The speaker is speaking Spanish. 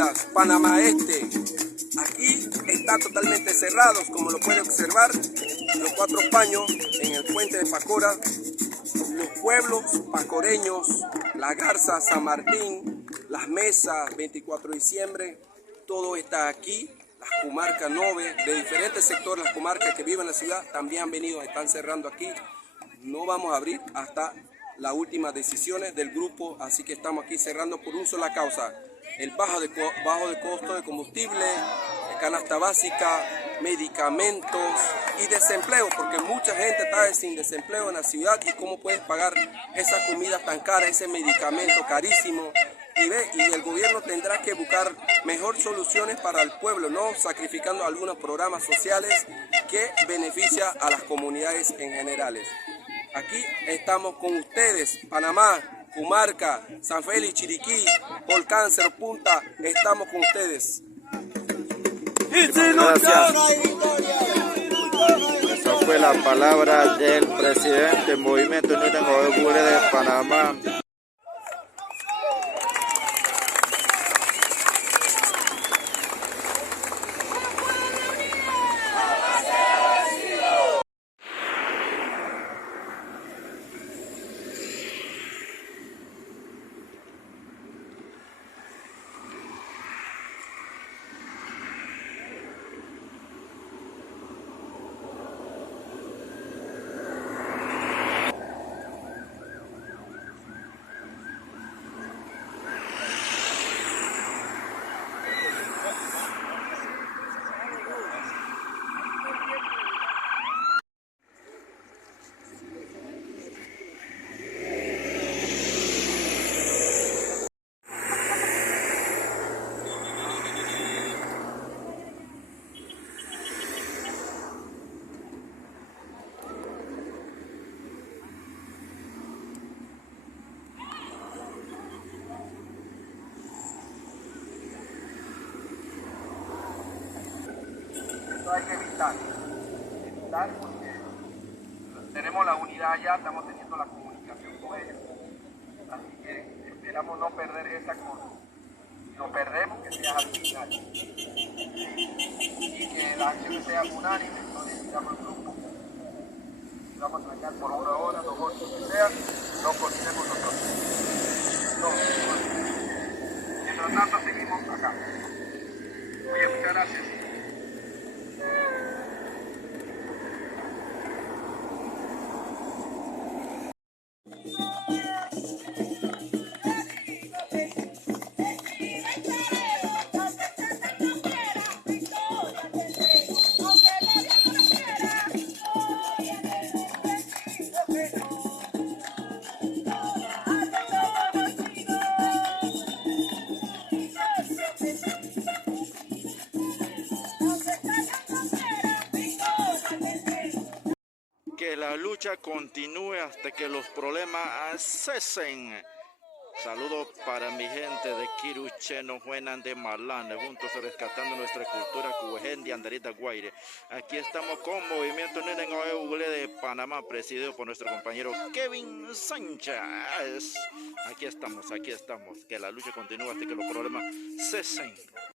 Obras, Panamá Este. Aquí está totalmente cerrado, como lo puede observar, los 4 paños en el puente de Pacora, los pueblos pacoreños, La Garza, San Martín, Las Mesas, 24 de diciembre, todo está aquí. Las comarcas Nove, de diferentes sectores, las comarcas que viven en la ciudad, también han venido, están cerrando aquí. No vamos a abrir hasta las últimas decisiones del grupo, así que estamos aquí cerrando por una sola causa: el bajo de costo de combustible, canasta básica, medicamentos y desempleo, porque mucha gente está sin desempleo en la ciudad. ¿Y cómo puedes pagar esa comida tan cara, ese medicamento carísimo? Y el gobierno tendrá que buscar mejor soluciones para el pueblo, no sacrificando algunos programas sociales que benefician a las comunidades en generales. Aquí estamos con ustedes, Panamá, Comarca, San Félix, Chiriquí, Volcán, Cerro Punta, estamos con ustedes. Gracias. Esa fue la palabra del presidente del Movimiento Unido de Panamá. Hay que evitar porque tenemos la unidad allá, estamos teniendo la comunicación con ellos, así que esperamos no perder esa cosa. Si lo perdemos, que sea al final y que la acción sea unánime. Entonces digamos el grupo, vamos a trabajar por 1 hora, 2 horas, lo que sea, lo coordinemos nosotros. Mientras tanto seguimos acá. Oye, muchas gracias. Que la lucha continúe hasta que los problemas cesen. Saludos para mi gente de Quirucheno, Juenan de Malán, juntos rescatando nuestra cultura cubejendia, Andarita Guaire. Aquí estamos con Movimiento Unido de Panamá, presidido por nuestro compañero Kevin Sánchez. Aquí estamos, que la lucha continúe hasta que los problemas cesen.